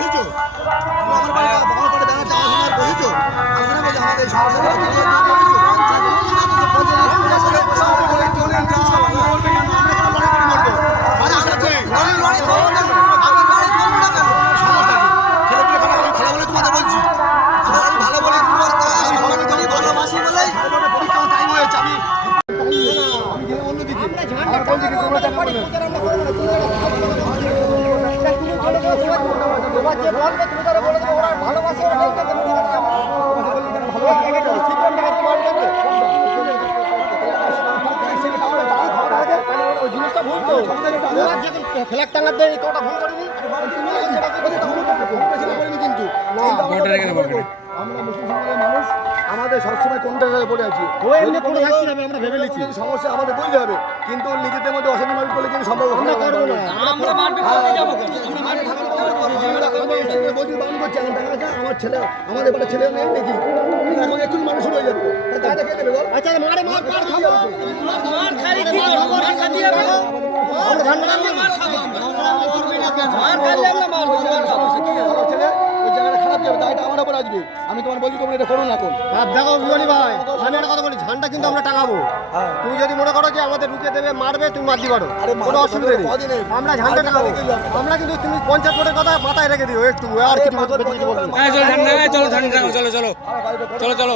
বসেছো আমার বাড়ি দেখাচ্ছে আমার সঙ্গে বসেছো আমরা বলছি আমাদের এই সমস্যা ফ্ল্যাগ টাঙার দেয় তো ওটা ভুল করিনি কিন্তু আমরা মুসলিম সমাজের মানুষ আমাদের সবসময় কোনটা পড়ে আছি আমরা ভেবে নিচ্ছি সমস্যা আমাদের বলতে হবে কিন্তু নিজেদের মধ্যে অশান্তি মারি করলে কিন্তু সম্ভব আমরা করবো না আমার ছেলে আমাদের বাড়ির ছেলে নেই নাকি এখন একটু মানুষ হয়ে যাবে আচ্ছা মারে মার আমি তোমার বলছি তোমরা এটা করো না এখন দেখো বলি ভাই আমি একটা কথা বলি ঝান্ডা কিন্তু আমরা টাঙাবো তুমি যদি মনে করো যে আমাদের রুখে দেবে মারবে তুমি মারতে পারো কোনো অসুবিধা নেই আমরা ঝান্ডা টাঙাবো আমরা কিন্তু তুমি 50 ফুটের কথা মাথায় রেখে দিও একটু আর কিছু বলবো চলো চলো চলো চলো চলো